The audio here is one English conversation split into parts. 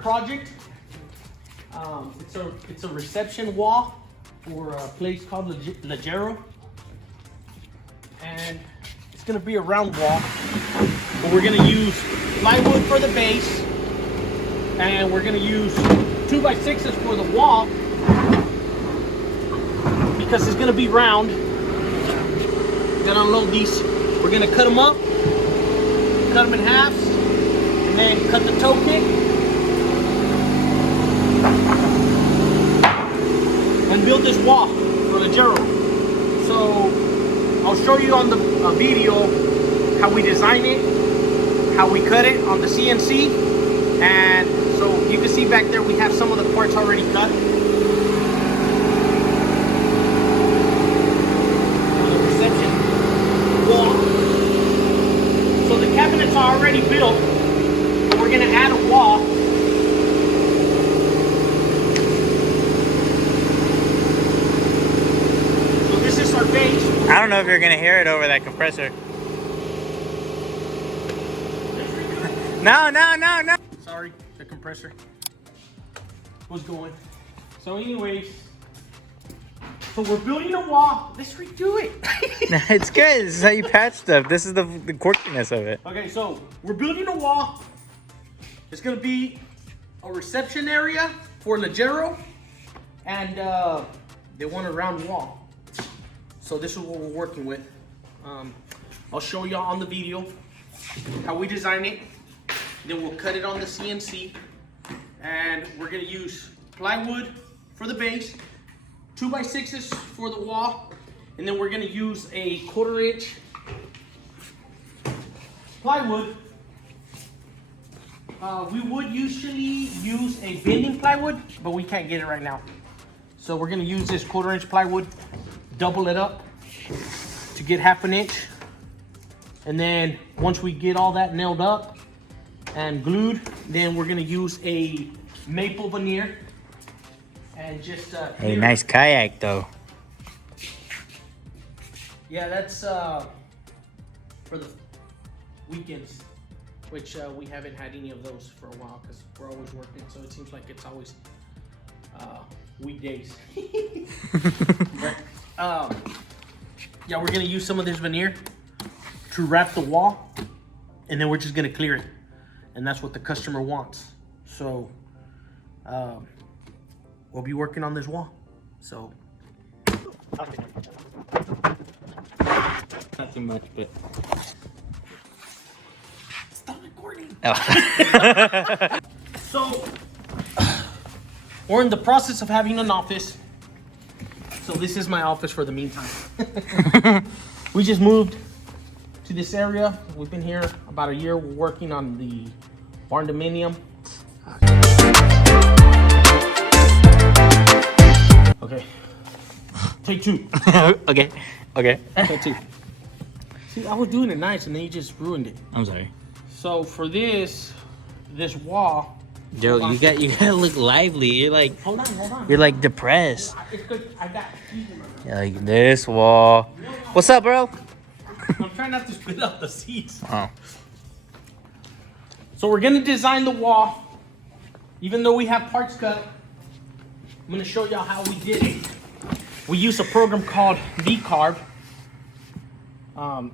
project. It's a reception wall for a place called Leggero, and it's gonna be a round wall, but we're gonna use plywood for the base, and we're gonna use 2x6s for the wall because it's gonna be round. We're gonna unload these. We're gonna cut them up, cut them in halves, and then cut the toe kick and build this wall for Leggero. So I'll show you on the video how we design it, how we cut it on the CNC, and so you can see back there we have some of the parts already cut. For the reception wall. So the cabinets are already built, but we're gonna add a wall. Base. I don't know if you're gonna hear it over that compressor. No. Sorry, the compressor was going. So anyways, so we're building a wall. Let's redo it. It's good. This is how you patch stuff. This is the quirkiness of it. Okay, so we're building a wall. It's gonna be a reception area for Leggero, and they want a round wall. So this is what we're working with. I'll show y'all on the video how we design it. Then we'll cut it on the CNC. And we're gonna use plywood for the base, 2x6s for the wall, and then we're gonna use a 1/4 inch plywood. We would usually use a bending plywood, but we can't get it right now. So we're gonna use this 1/4 inch plywood, double it up to get 1/2 inch, and then once we get all that nailed up and glued, then we're gonna use a maple veneer and just Hey, nice kayak though. yeah, that's for the weekends, which we haven't had any of those for a while because we're always working, so it seems like it's always weekdays. But, yeah, we're gonna use some of this veneer to wrap the wall, and then we're just gonna clear it, and that's what the customer wants. So we'll be working on this wall. So Not too much, but stop recording. oh. So we're in the process of having an office. So this is my office for the meantime. We just moved to this area. We've been here about a year. We're working on the barn dominium. Okay. Take two. Okay. Take two. See, I was doing it nice and then you just ruined it. I'm sorry. So for this wall. Joe, you gotta look lively. You're like, Hold on. you're like depressed. It's good. I got keys in my mouth. You're like this wall. What's up, bro? I'm trying not to spit out the seats. Oh. So we're gonna design the wall. Even though we have parts cut, I'm gonna show y'all how we did it. We use a program called V-Carve.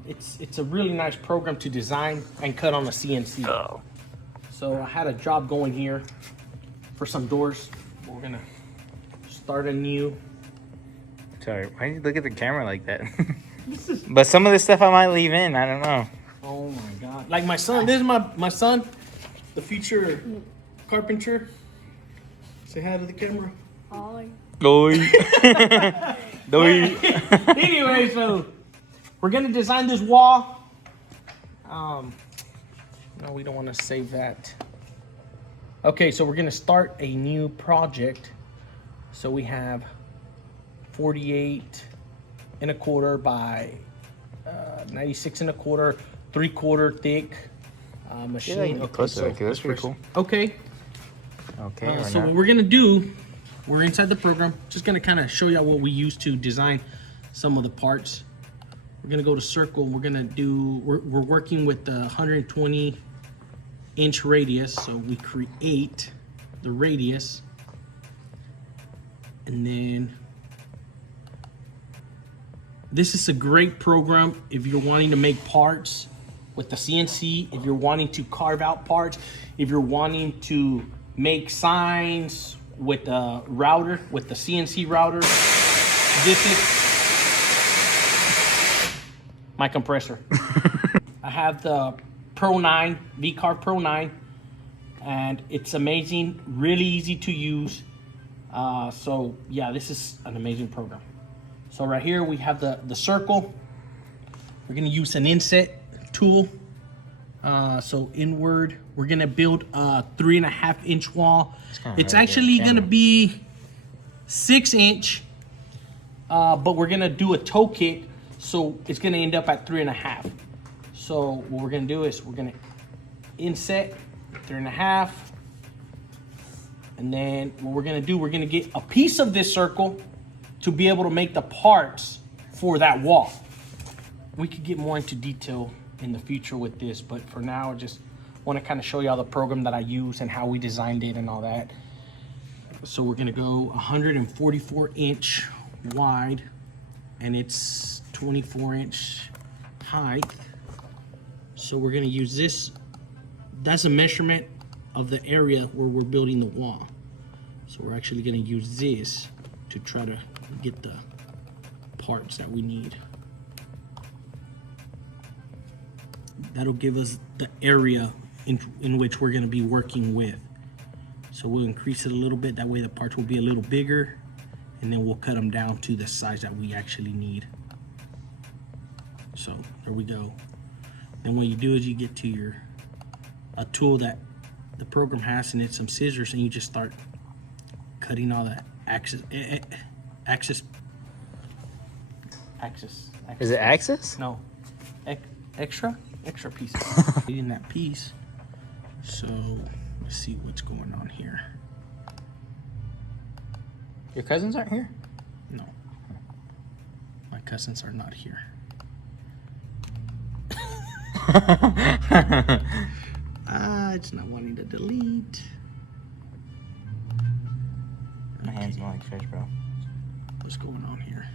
It's a really nice program to design and cut on a CNC. Oh. So I had a job going here for some doors. We're gonna start anew. Sorry, why do you look at the camera like that? This is, But some of the stuff I might leave in. I don't know. oh my God. Like my son, this is my son, the future carpenter. Say hi to the camera. Hi. Doi. Doi. Anyway, so we're gonna design this wall. No, we don't want to save that. Okay, so we're gonna start a new project. So we have 48 1/4 by 96 1/4, 3/4 thick machine. That's pretty cool. Okay. Okay. So what we're gonna do, we're inside the program. Just gonna kind of show you what we use to design some of the parts. We're gonna go to circle. We're gonna do. We're working with the 120 inch radius. So we create the radius. And then this is a great program if you're wanting to make parts with the CNC, if you're wanting to carve out parts, if you're wanting to make signs with the router, with the CNC router. This is my compressor. I have the Pro 9, V-Carve Pro 9, and it's amazing, really easy to use. So yeah, this is an amazing program. So right here we have the circle. We're gonna use an inset tool. So inward, we're gonna build a 3.5 inch wall. It's actually gonna be 6 inch, but we're gonna do a toe kit, so it's gonna end up at 3.5. So what we're gonna do is we're gonna inset 3.5, and then what we're gonna do, we're gonna get a piece of this circle to be able to make the parts for that wall. We could get more into detail in the future with this, but for now I just want to kind of show y'all the program that I use and how we designed it and all that. So we're gonna go 144 inch wide, and it's 24 inch height. So we're gonna use this. That's a measurement of the area where we're building the wall. So we're actually gonna use this to try to get the parts that we need. That'll give us the area in which we're gonna be working with. So we'll increase it a little bit, that way the parts will be a little bigger, and then we'll cut them down to the size that we actually need. So there we go. Then what you do is you get to a tool that the program has, and it's some scissors, and you just start cutting all the axis. Is it axis? No, extra pieces. In that piece. So let's see what's going on here. Your cousins aren't here? No, my cousins are not here. It's not wanting to delete. My hands smell like fish, bro. What's going on here?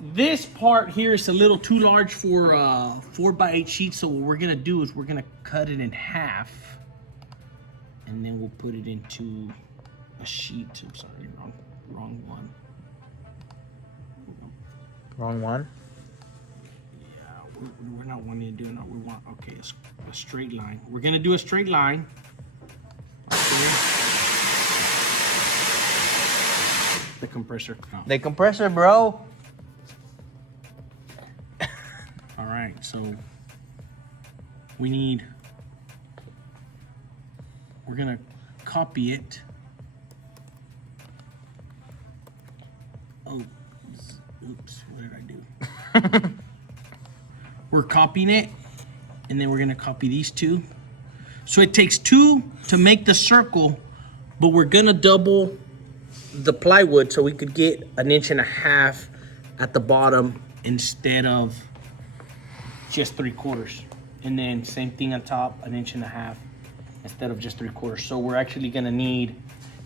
This part here is a little too large for 4x8 sheets, so what we're gonna do is we're gonna cut it in half, and then we'll put it into a sheet. I'm sorry, wrong one. Wrong one? We're not wanting to do it. We want, okay, a straight line. We're gonna do a straight line. Okay. The compressor. No. The compressor, bro. All right, so we're gonna copy it. Oh, oops, what did I do? We're copying it, and then we're gonna copy these two. So it takes 2 to make the circle, but we're gonna double the plywood so we could get 1.5 inches at the bottom instead of just 3/4. And then same thing on top, 1.5 inches instead of just 3/4. So we're actually gonna need,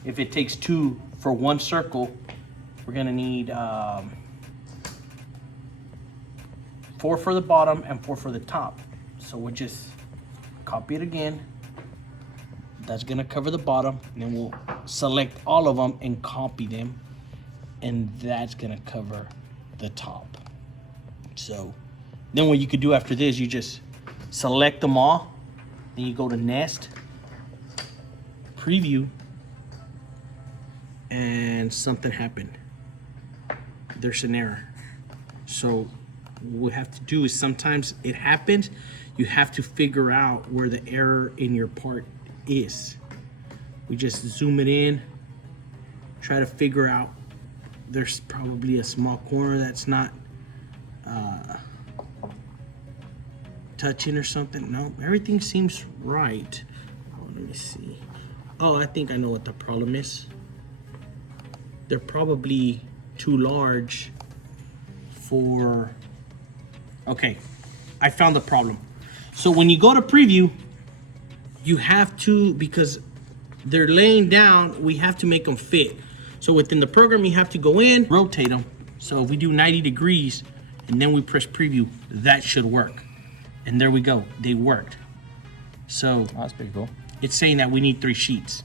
if it takes 2 for one circle, we're gonna need 4 for the bottom and 4 for the top. So we'll just copy it again. That's gonna cover the bottom, and then we'll select all of them and copy them, and that's gonna cover the top. So then what you could do after this, you just select them all, then you go to nest, preview, and something happened. There's an error. So what we have to do is, sometimes it happens, you have to figure out where the error in your part is. We just zoom it in, try to figure out, there's probably a small corner that's not touching or something. No, everything seems right. Oh, let me see. Oh, I think I know what the problem is. They're probably too large for, okay, I found the problem. So when you go to preview, you have to, because they're laying down, we have to make them fit. So within the program, you have to go in, rotate them. So if we do 90 degrees and then we press preview, that should work. And there we go, they worked. So that's pretty cool. It's saying that we need 3 sheets.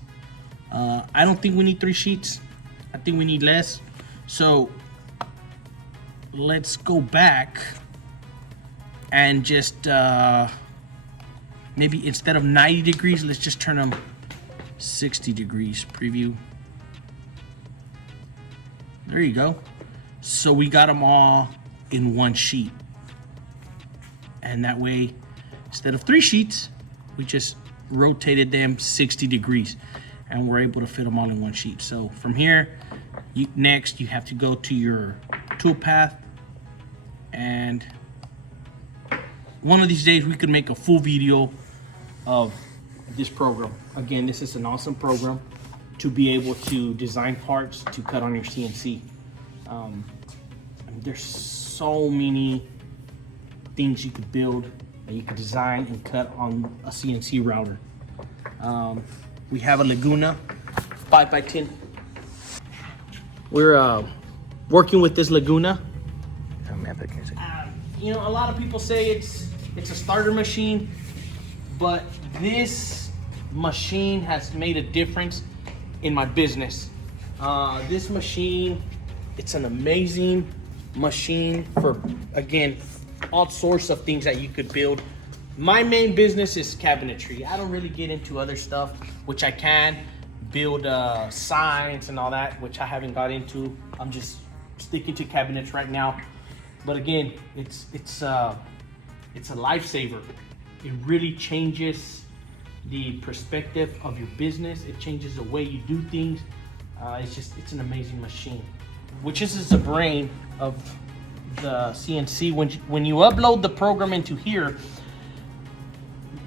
I don't think we need 3 sheets. I think we need less. So let's go back and just maybe instead of 90 degrees, let's just turn them 60 degrees. Preview. There you go. So we got them all in 1 sheet. And that way, instead of 3 sheets, we just rotated them 60 degrees and we're able to fit them all in 1 sheet. So from here, next you have to go to your toolpath, and one of these days we could make a full video of this program. Again, this is an awesome program to be able to design parts to cut on your CNC. I mean, there's so many things you could build that you could design and cut on a CNC router. We have a Laguna 5x10. We're working with this Laguna. You know, a lot of people say it's a starter machine, but this machine has made a difference in my business. This machine, it's an amazing machine for, again, all sorts of things that you could build. My main business is cabinetry. I don't really get into other stuff, which I can build signs and all that, which I haven't got into. I'm just sticking to cabinets right now. But again, it's a lifesaver. It really changes the perspective of your business. It changes the way you do things. It's an amazing machine, which is the brain of the CNC. When you upload the program into here,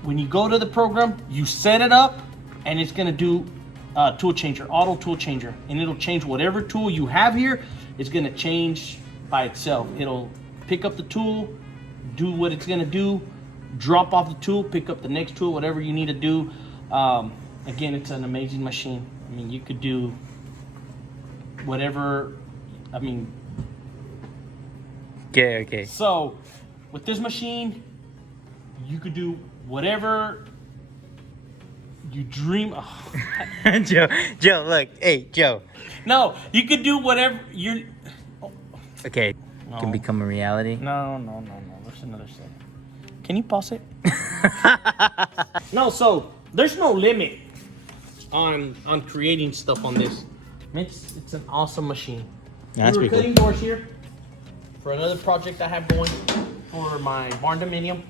when you go to the program, you set it up, and it's gonna do tool changer, auto tool changer, and it'll change whatever tool you have here. It's gonna change by itself. It'll pick up the tool, do what it's gonna do, drop off the tool, pick up the next tool, whatever you need to do. Again, it's an amazing machine. I mean, you could do whatever. I mean, okay. So with this machine, you could do whatever you dream of. Joe, look, hey, Joe. No, you could do whatever you're. Okay, No. can become a reality. No. There's another second. Can you pause it? No, so there's no limit on creating stuff on this. It's an awesome machine. That's we were pretty cutting doors here for another project I have going for my barn dominium.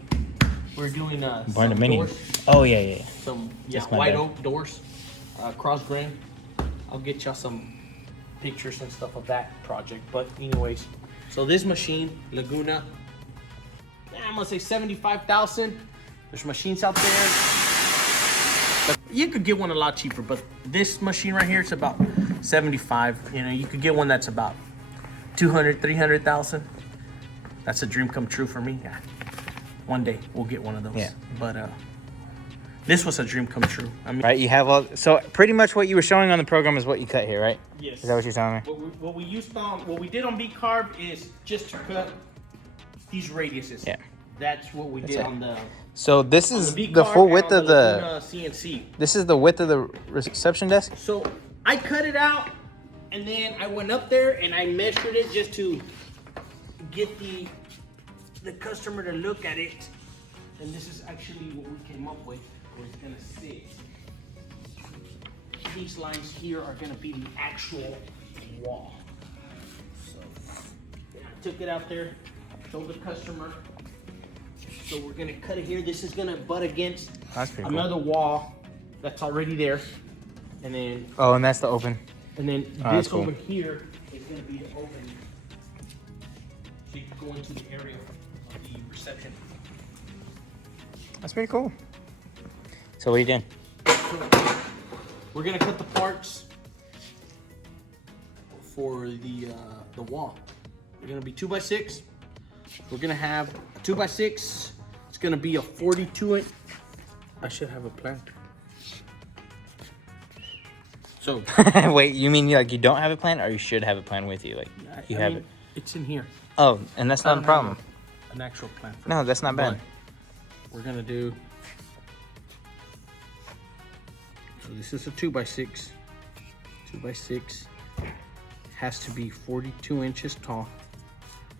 We're doing Barn dominium. doors. Oh yeah. Some Just my white bad. oak doors, cross grain. I'll get y'all some pictures and stuff of that project. But anyways, so this machine, Laguna, I'm gonna say 75,000. There's machines out there, but you could get one a lot cheaper. But this machine right here, it's about 75. You know, you could get one that's about 200, 300,000. That's a dream come true for me. Yeah. One day we'll get one of those. Yeah. But this was a dream come true. I mean, Right, you have all. So pretty much what you were showing on the program is what you cut here, right? yes. Is that what you're telling me? What we did on B-Carb is just to cut these radiuses. Yeah. That's what we did it. on the. So this is B-Carb the full and width on of the. Laguna CNC. This is the width of the reception desk. So I cut it out, and then I went up there and I measured it just to get the customer to look at it. And this is actually what we came up with, where it's gonna sit. These lines here are gonna be the actual wall. So I took it out there, showed the customer. So we're gonna cut it here. This is gonna butt against That's pretty cool. another wall that's already there. And then Oh, and that's the open. this cool. over here is gonna be the open. So you can go into the area of the reception. That's pretty cool. So what are you doing? We're gonna cut the parts for the wall. They're gonna be 2x6. We're gonna have a 2x6. It's gonna be a 42 inch. I should have a plan. So Wait, you mean like you don't have a plan, or you should have a plan with you? Like you have it. It's in here. Oh, and that's not a problem. An actual plan. No, that's not bad. We're gonna do. So this is a 2x6. 2x6 has to be 42 inches tall.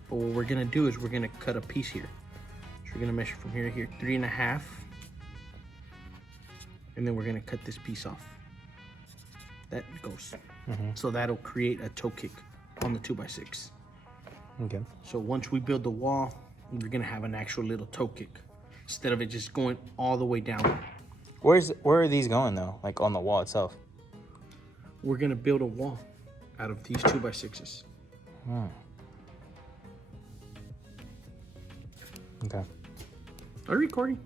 But what we're gonna do is we're gonna cut a piece here. So we're gonna measure from here to here, 3.5, and then we're gonna cut this piece off. That goes. So that'll create a toe kick on the 2x6. Okay. So once we build the wall, we're gonna have an actual little toe kick instead of it just going all the way down. Where are these going though? Like on the wall itself? We're gonna build a wall out of these 2x6s. Okay. Are you recording?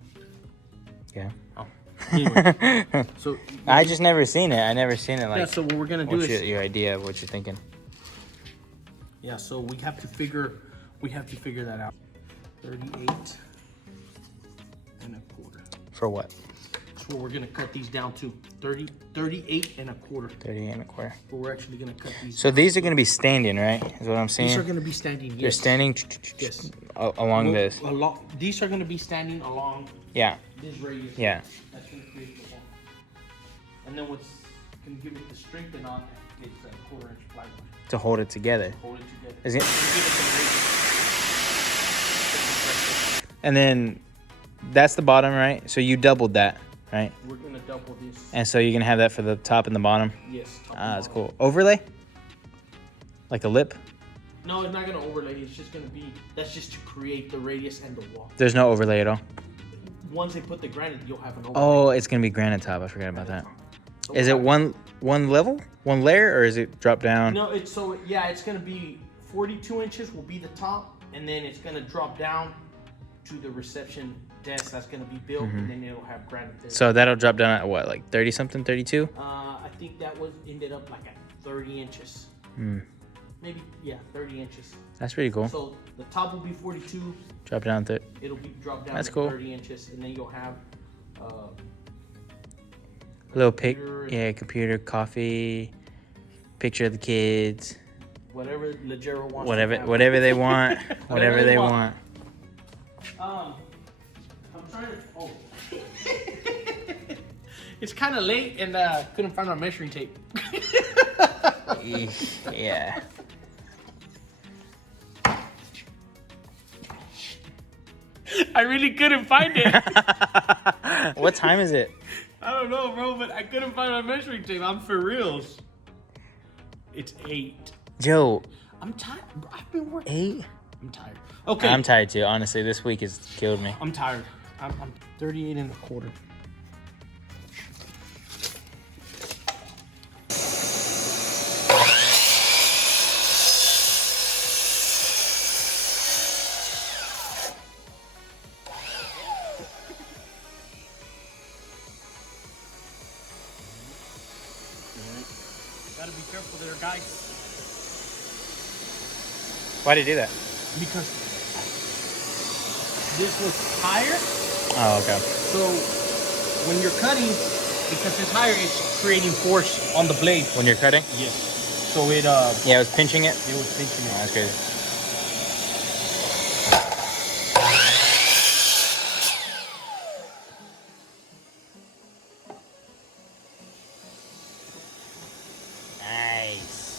Yeah. Oh. Anyway, so I just never seen it. I never seen it like. yeah. So what we're gonna do What's is your idea of what you're thinking? yeah. So we have to figure that out. 38 and a quarter. For what? So we're gonna cut these down to 38 and a quarter. 38 and a quarter. But we're actually gonna cut these. So these are gonna be standing, right? Is what I'm saying. These are gonna be standing. They're Yes. standing. Yes. Along this. These are gonna be standing along Yeah. this radius. Yeah. That's gonna create the wall. And then what's gonna give it the strength and on it is a 1/4 inch plywood. To hold it together. Hold it together. Is it? And give it some radius. And then that's the bottom, right? So you doubled that, right? We're gonna double this. And so you're gonna have that for the top and the bottom. Yes. Ah, that's cool. Overlay? Like a lip? No, it's not gonna overlay. It's just gonna be. That's just to create the radius and the wall. There's no overlay at all. Once they put the granite, you'll have an overlay. Oh, it's gonna be granite top. I forgot about that. Is it one level, one layer, or is it drop down? No, it's so yeah. It's gonna be 42 inches will be the top, and then it's gonna drop down to the reception desk that's gonna be built, and then it'll have granite there. So that'll drop down at what, like 30 something, 32? I think that was ended up like at 30 inches. Maybe 30 inches. That's pretty cool. So the top will be 42. Drop down to It'll be dropped down That's to cool. 30 inches, and then you'll have little computer, coffee, picture of the kids, whatever Leggero wants. whatever to have. whatever they want, whatever they want. I'm trying to. Oh. It's kind of late, and couldn't find my measuring tape. Yeah. I really couldn't find it. What time is it? I don't know, bro, but I couldn't find my measuring tape. I'm for reals. It's 8. Joe. I'm tired. I've been working. 8? I'm tired. Okay. I'm tired too. Honestly, this week has killed me. I'm tired. I'm 38 and a quarter. Gotta be careful there, guys. Why did you do that? Because this was higher. Oh, okay. So when you're cutting, because it's higher, it's creating force on the blade. When you're cutting? Yes. So it Yeah, it was pinching it. it was pinching Oh, it. that's crazy. Nice.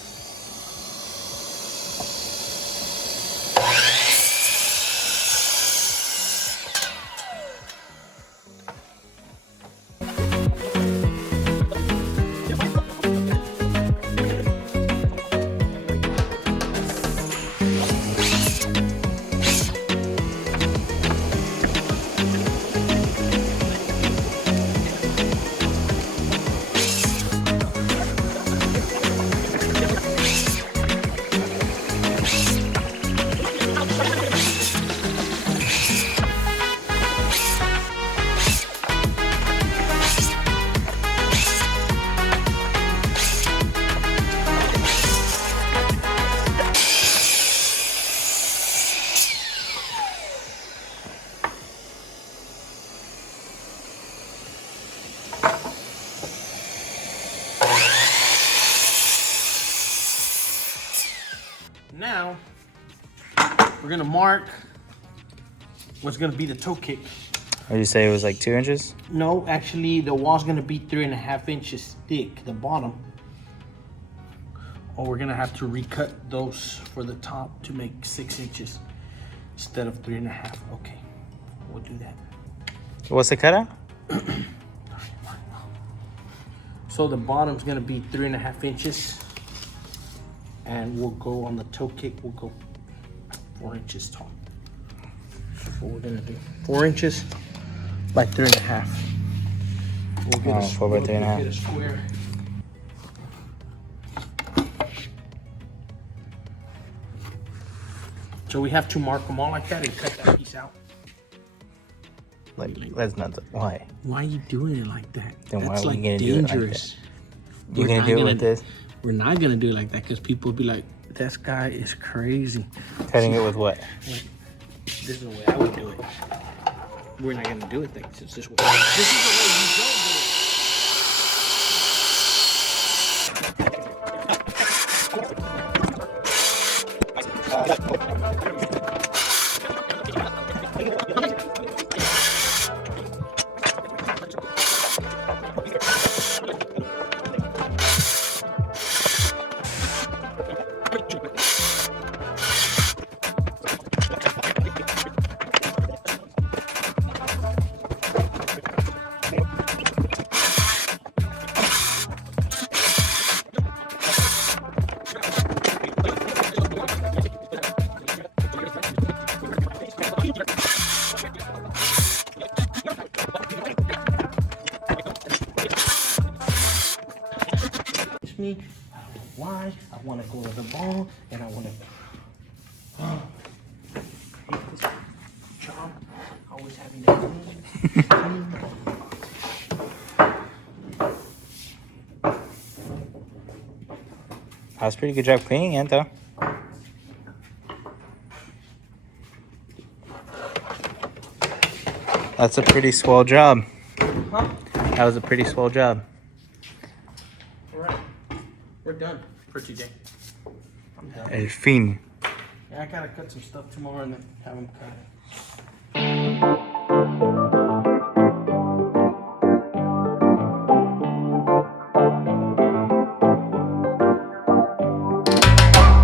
Now, we're gonna mark what's gonna be the toe kick. What did you say it was like 2 inches? No, actually, the wall's gonna be 3.5 inches thick, the bottom. Or we're gonna have to recut those for the top to make 6 inches instead of 3.5. Okay, we'll do that. What's the cutout? So the bottom's gonna be 3.5 inches, and we'll go on the toe kick. We'll go 4 inches tall. That's what we're gonna do. 4 inches by 3.5. We'll get 4 by 3.5. Get a square. So we have to mark them all like that and cut that piece out. Like that's not why. Why are you doing it like that? Then why That's are we like gonna do it like dangerous. that? You're gonna do it with this? We're not gonna do it like that because people will be like, "This guy is crazy." Cutting it with what? Like, this is the way I would do it. We're not gonna do it like this. This way. This is the way you don't do it. Me, why? I want to go to the ball and I want to. Hate this job. Always having to clean. That's a pretty good job cleaning it though. That's a pretty swell job. Huh? That was a pretty swell job. Alright. We're done for today. I'm done. El fin. Yeah, I gotta cut some stuff tomorrow and then have them cut it.